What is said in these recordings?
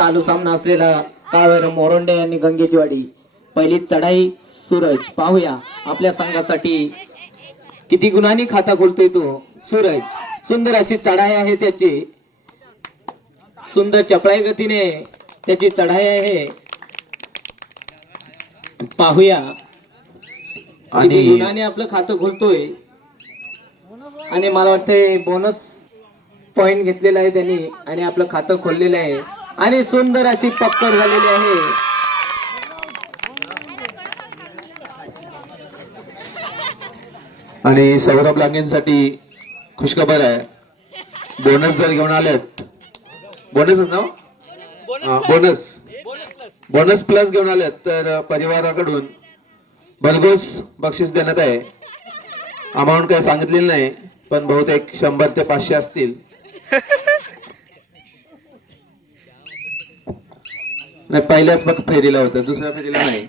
चालू सामना असलेला काळवेर मोरोंडे आणि गंगेचीवाडी पहिली चढाई सूरज पाहूया आपल्या संघासाठी किती गुणांनी खाता खोलतोय तो सूरज सुंदर अशी चढाई आहे त्याची सुंदर चपळाई गतीने त्याची चढाई आहे पाहूया किती गुणांनी आपलं खातं खोलतोय आणि मला वाटतंय बोनस पॉइंट घेतलेला आहे त्यांनी आणि आपलं खातं खोललेलं आहे आणि सुंदर अशी पक्कड झालेली आहे आणि सौरभ लांगेंसाठी खुशखबर आहे बोनस जर घेऊन आलेत बोनसच ना बोनस प्लस घेऊन आलेत तर परिवाराकडून भरघोस बक्षीस देण्यात आहे अमाऊंट काही सांगितलेली नाही पण बहुतेक 100 ते 500 असतील नाही पहिल्याच फेरीला होतं दुसऱ्या फेरीला नाही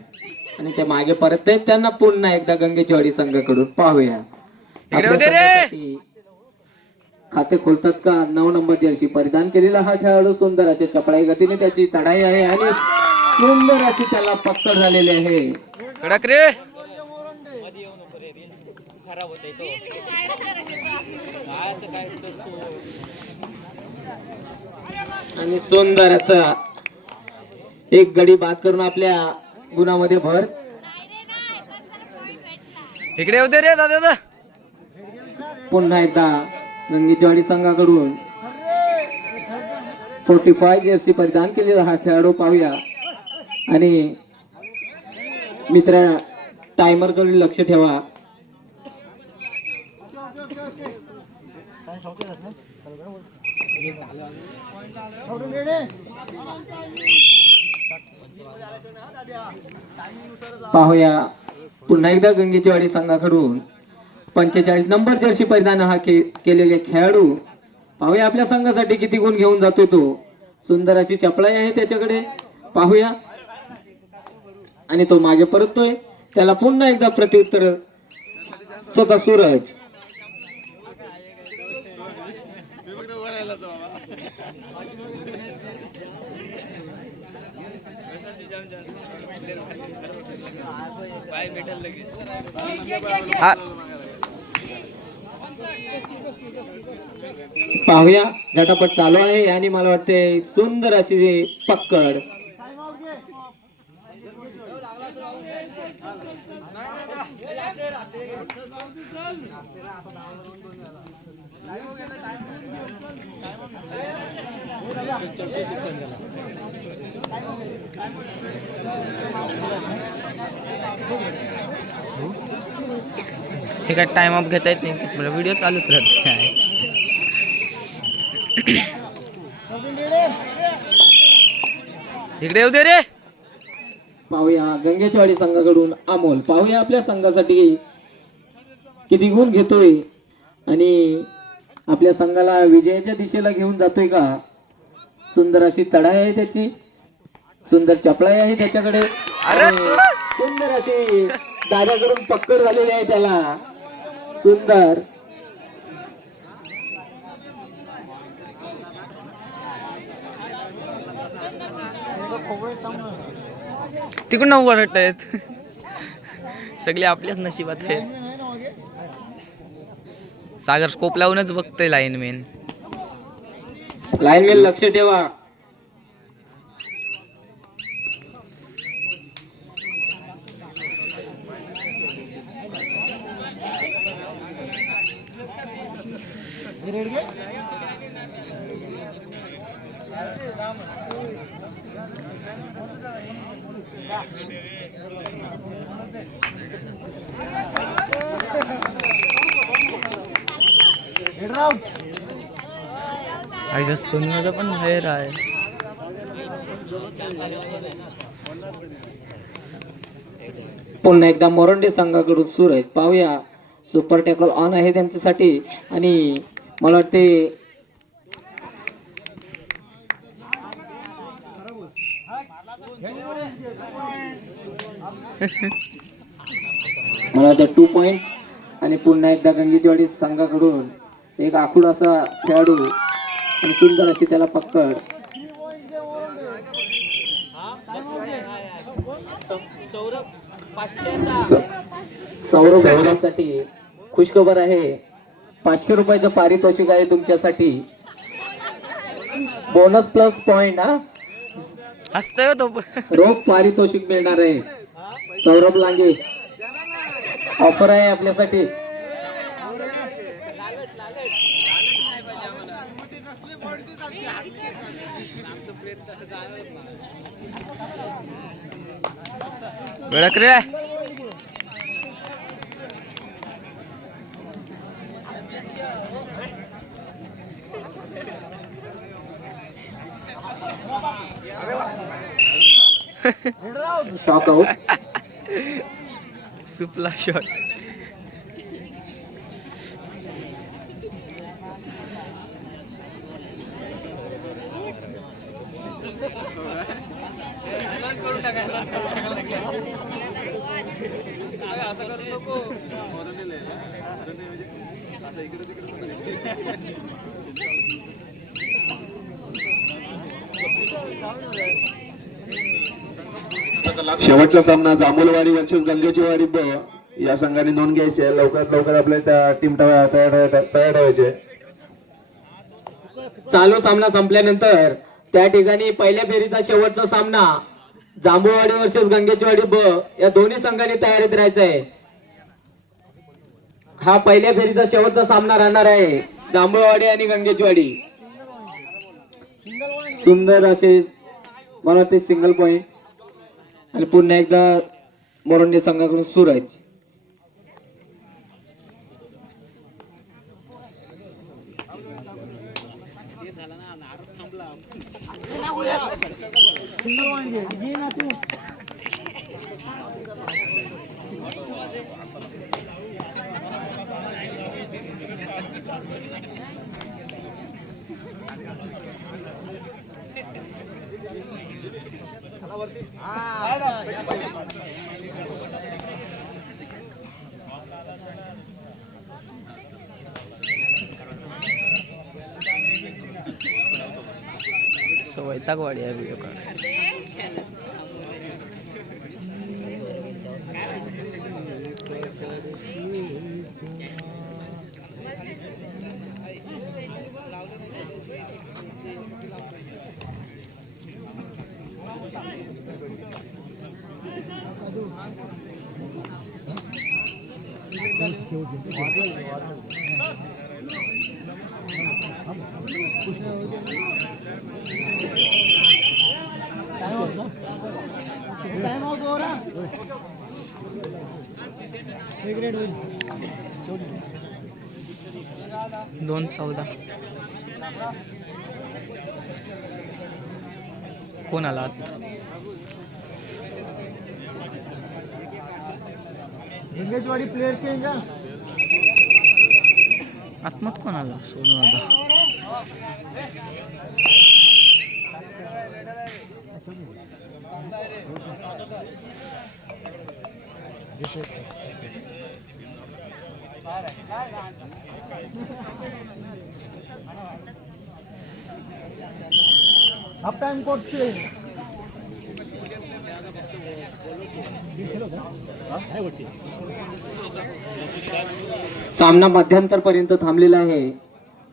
आणि ते मागे परत त्यांना पुन्हा एकदा गंगेचीवाडी संघाकडून पाहूया आपल्या संघासाठी खाते खोलतात का 9 नंबर जर्सी परिधान केलेला हा खेळाडू सुंदर अशा चपळाई गतीने त्याची चढाई आहे आणि सुंदर अशी त्याला पक्कड झालेली आहे कडक रे आणि सुंदर असा एक गडी बाद करून आपल्या गुणामध्ये भर इकडे होते रे दादा पुन्हा एकदा गंगेचीवाडी संघाकडून 45 जर्सी परिधान केलेला हा खेळाडू पाहूया आणि मित्र टायमर कडे लक्ष ठेवा पाहूया पुन्हा एकदा गंगेचीवाडी संघाकडून 45 नंबर जर्सी परिधान हा केलेले खेळाडू पाहूया आपल्या संघासाठी किती गुण घेऊन जातोय तो सुंदर अशी चपळाई आहे त्याच्याकडे पाहूया आणि तो मागे परततोय त्याला पुन्हा एकदा प्रत्युत्तर स्वतः सूरज पाहूया झटापट चालू आहे आणि मला वाटते सुंदर अशी पक्कड हे काय टाइम अप घेता येत नाही व्हिडिओ चालूच राहते इकडे होते रे पाहूया गंगेचीवाडी संघाकडून अमोल पाहूया आपल्या संघासाठी किती गुण घेतोय आणि आपल्या संघाला विजयाच्या दिशेला घेऊन जातोय का सुंदर अशी चढाई आहे त्याची सुंदर चपळाई आहे त्याच्याकडे सुंदर अशी दादाकडून पक्कड झालेली आहे त्याला सुंदर तिकडून वाटत आहेत सगळे आपल्याच नशिबात आहेत सागर स्कोप लावूनच बघतोय लाईनमॅन लक्ष ठेवा आईचा सोनूचा पण बाहेर आहे पुन्हा एकदा मोरोंडे संघाकडून सूरज पाहूया सुपर टॅकल ऑन आहे त्यांच्यासाठी आणि मला वाटते मला वाटतं 2 पॉइंट आणि पुन्हा एकदा गंगेचीवाडी संघाकडून एक आखूड असा खेळाडू आणि सुंदर अशी त्याला पकड सौरभसाठी खुशखबर आहे, 500 रुपयाचं पारितोषिक आहे तुमच्यासाठी, बोनस प्लस पॉइंट हा, हसतोय तो रोख पारितोषिक मिळणार आहे. सौरभ लांगे ऑफर आहे आपल्यासाठी. वेळक रे. Shock out. सुपला शॉट. शेवटचा सामना जांभूलवाडी वर्सेस गंगेचीवाडी ब या संघाने नोंद घ्यायची आहे. लवकरात लवकर आपल्या त्या टीम तयार ठेवायचे. चालू सामना संपल्यानंतर त्या ठिकाणी पहिल्या फेरीचा शेवटचा सामना जांभूळवाडी वर्सेस गंगेचीवाडी ब या दोन्ही संघांनी तयारीत राहायचा आहे. हा पहिल्या फेरीचा शेवटचा सामना राहणार आहे, जांभूळवाडी आणि गंगेचीवाडी. सुंदर असे मला वाटते सिंगल पॉइंट आणि पुन्हा एकदा मोरंडे संघाकडून सूरज. वैतागवाडी आहे व्हिडिओ काढ. दोन 14 कोण आला गंगेचवाडी प्लेयर चेंज आत्मत कोण आला सोनू दादा. हाफ टाइम कोड चेंज सामना मध्यंतर पर्यंत थांबलेला आहे.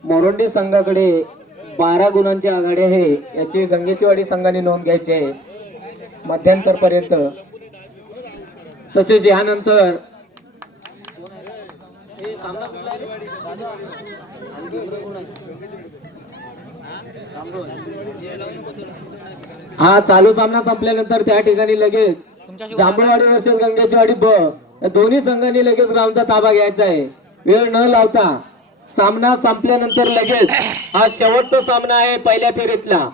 मोरोंडे संघाकडे 12 गुणांची आघाडी आहे, याची गंगेचीवाडी संघाने नोंद घ्यायची आहे मध्यंतर पर्यंत. तसेच यानंतर हा चालू सामना संपल्यानंतर त्या ठिकाणी लगेच जांभूळवाडी वर्सेस गंगेचीवाडी ब या दोन्ही संघांनी लगेच ग्राउंडचा ताबा घ्यायचा आहे. वेळ न लावता सामना संपल्यानंतर लगेच हा शेवटचा सामना आहे पहिल्या फेरीतला.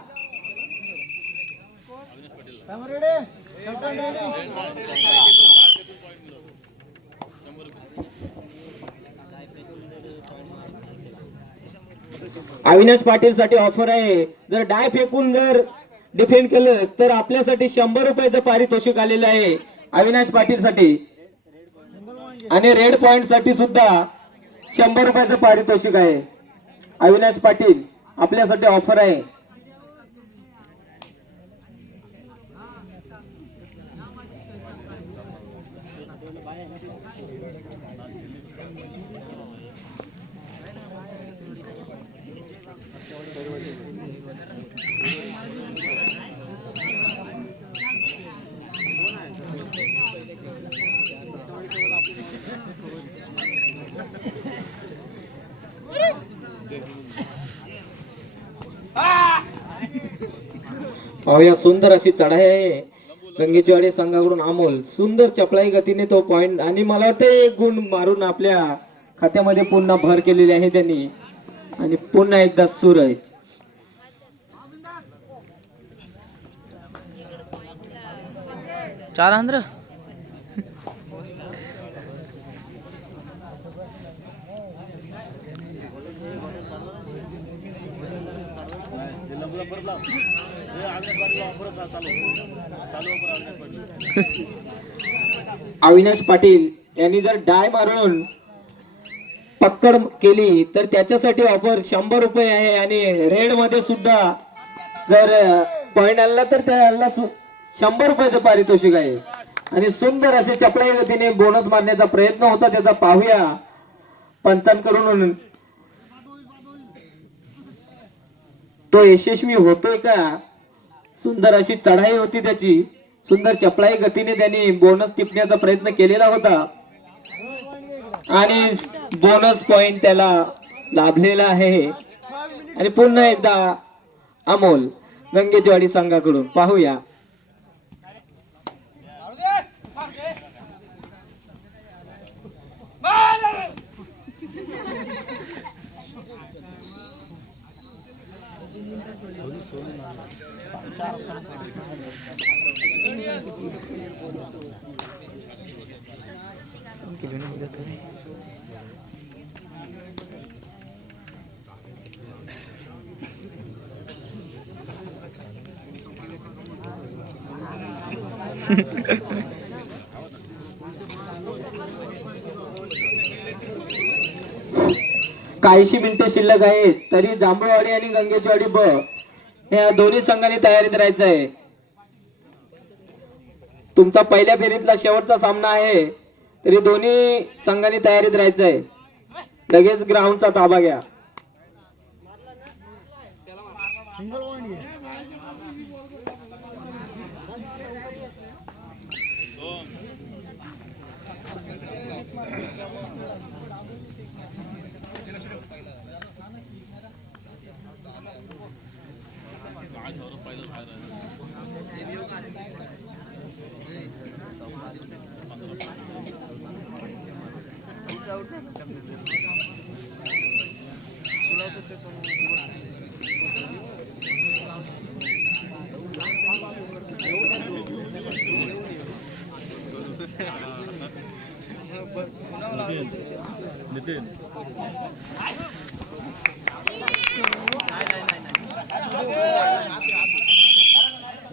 अविनाश पाटील साठी ऑफर आहे, जर डाय फेकून जर डिफेंड केलं तर आपल्यासाठी 100 रुपयाचं पारितोषिक आलेलं आहे अविनाश पाटील साठी, आणि रेड पॉइंट साठी सुद्धा 100 रुपयाचं पारितोषिक आहे. अविनाश पाटील आपल्यासाठी ऑफर आहे. पाहूया सुंदर अशी चढाई आहे गंगेचवाडी संघाकडून अमोल सुंदर चपळाई गतीने तो पॉइंट आणि मला वाटतं एक गुण मारून आपल्या खात्यामध्ये पुन्हा भर केलेली आहे त्यांनी आणि पुन्हा एकदा सूरज चार आंध्र अविनाश पाटील यांनी जर डाय मारून पक्कड केली तर त्याच्यासाठी ऑफर 100 रुपये आहे आणि रेड मध्ये सुद्धा जर पॉइंट आणला तर त्याला 100 रुपयाचं पारितोषिक आहे आणि सुंदर असे चपळाई गतीने बोनस मारण्याचा प्रयत्न होता त्याचा पाहूया पंचांकडून तो यशस्वी होतोय का सुंदर अशी चढाई होती त्याची सुंदर चपळाई गतीने त्यांनी बोनस टिपण्याचा प्रयत्न केलेला होता आणि बोनस पॉइंट त्याला लाभलेला आहे आणि पुन्हा एकदा अमोल गंगेचवाडी संघाकडून पाहूया काहीशी मिनिटे शिल्लक आहेत तरी जांभूळवाडी आणि गंगेचवाडी ब या दोन्ही संघांनी तयारीत राहायचं आहे तुमचा पहिल्या फेरीतला शेवटचा सामना आहे तरी दोन्ही संघांनी तयारीत राहायचं आहे लगेच ग्राउंडचा ताबा घ्या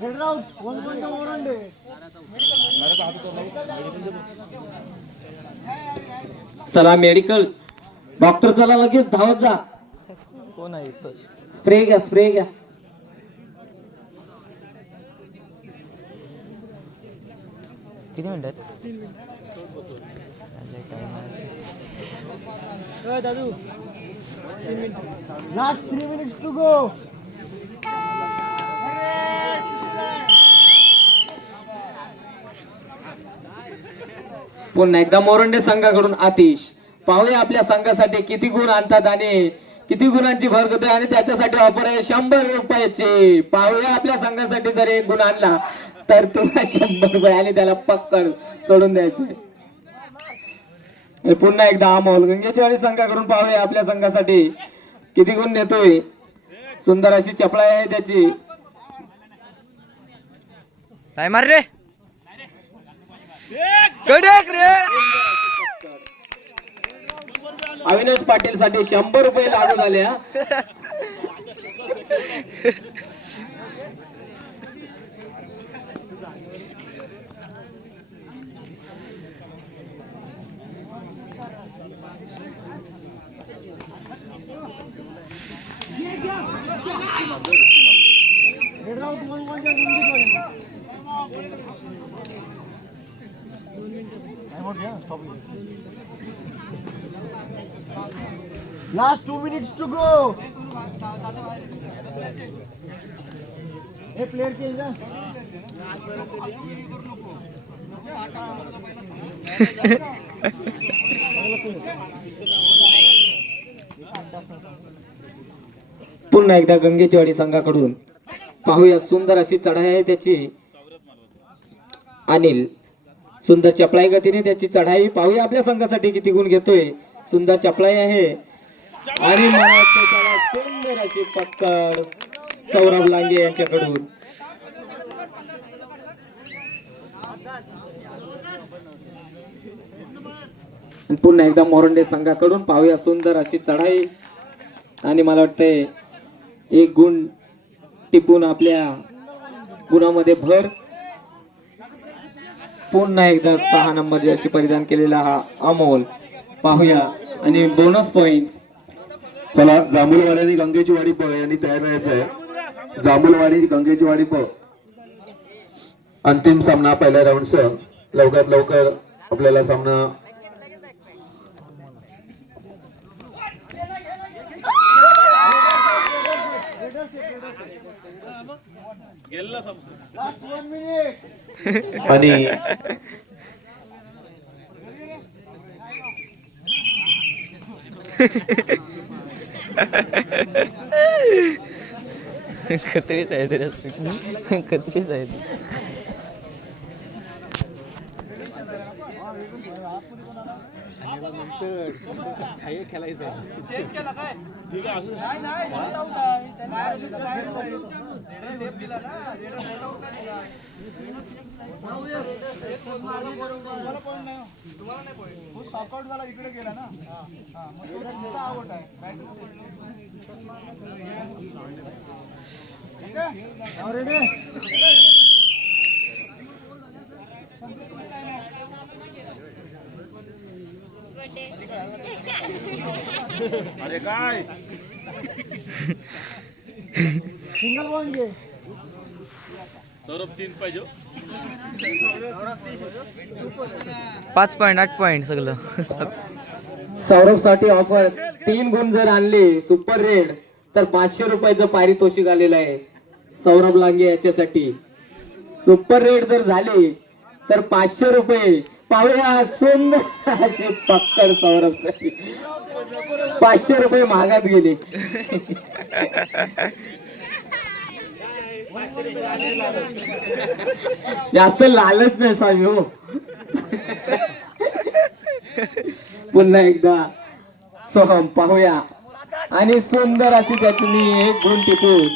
Red route, 1 point more on day. चला मेडिकल डॉक्टर चला लगेच धावत जा कोण आहे स्प्रे घ्या किती मिनिटात Last 3 minutes to go. पुन्हा एकदा मोरंडे संघाकडून आतिश पाहूया आपल्या संघासाठी किती गुण आणतात आणि किती गुणांची भर करतोय आणि त्याच्यासाठी ऑफर आहे 100 रुपयाची पाहूया आपल्या संघासाठी जर एक गुण आणला तर तुला 100 रुपये आणि त्याला पक्कड सोडून द्यायचे पुन्हा एकदा अमोल गंगेचवाडी संघाकडून पाहूया आपल्या संघासाठी किती गुण नेतोय सुंदर अशी चपळाई आहे त्याची काय मार रे कडक रे अविनाश पाटील साठी 100 रुपये लागू झाले हा Red route, 1 point on Gangeshwari. Last 2 minutes to go. Hey, player change. पुन्हा एकदा गंगेचवाडी संघाकडून पाहूया सुंदर अशी चढाई आहे त्याची. अनिल सुंदर चपळाई गतीने त्याची चढाई पाहूया आपल्या संघासाठी किती गुण घेतोय. सुंदर चपळाई आहे आणि मला वाटतं त्याला सुंदर अशी पक्कड सौरभ लांगे यांच्याकडून. पुन्हा एकदा मोरंडे संघाकडून पाहूया सुंदर अशी चढाई आणि मला वाटतंय एक गुण टिपून आपल्या गुणामध्ये भर. पुन्हा एकदा 6 नंबर जर्सी परिधान केलेला हा अमोल पाहूया आणि बोनस पॉइंट. चला जांभूलवाडी गंगेची वाडी प यांनी तयार राहायचं आहे. जांभूलवाडी गंगेची वाडी प अंतिम सामना पहिल्या राऊंडचा लवकरात लवकर आपल्याला सामना Last 1 minute. आणि खत्रीच आहे तरी खत्रीच आहे. Single one घे. 5 पॉईंट 8 पॉईंट सगळं. सौरभ साठी ऑफर 3 गुण जर आणले सुपर रेड तर 500 रुपयाचं पारितोषिक आलेलं आहे सौरभ लांगे याच्यासाठी. सुपर रेड जर झाले तर 500 रुपये. पाहूया सुंदर अशी पक्कड सौरभ साठी 500 रुपये महागात गेले. जास्त लालच नाही स्वामी हो. पुन्हा एकदा सोहम पाहूया आणि सुंदर अशी त्यातून एक गुण टिपून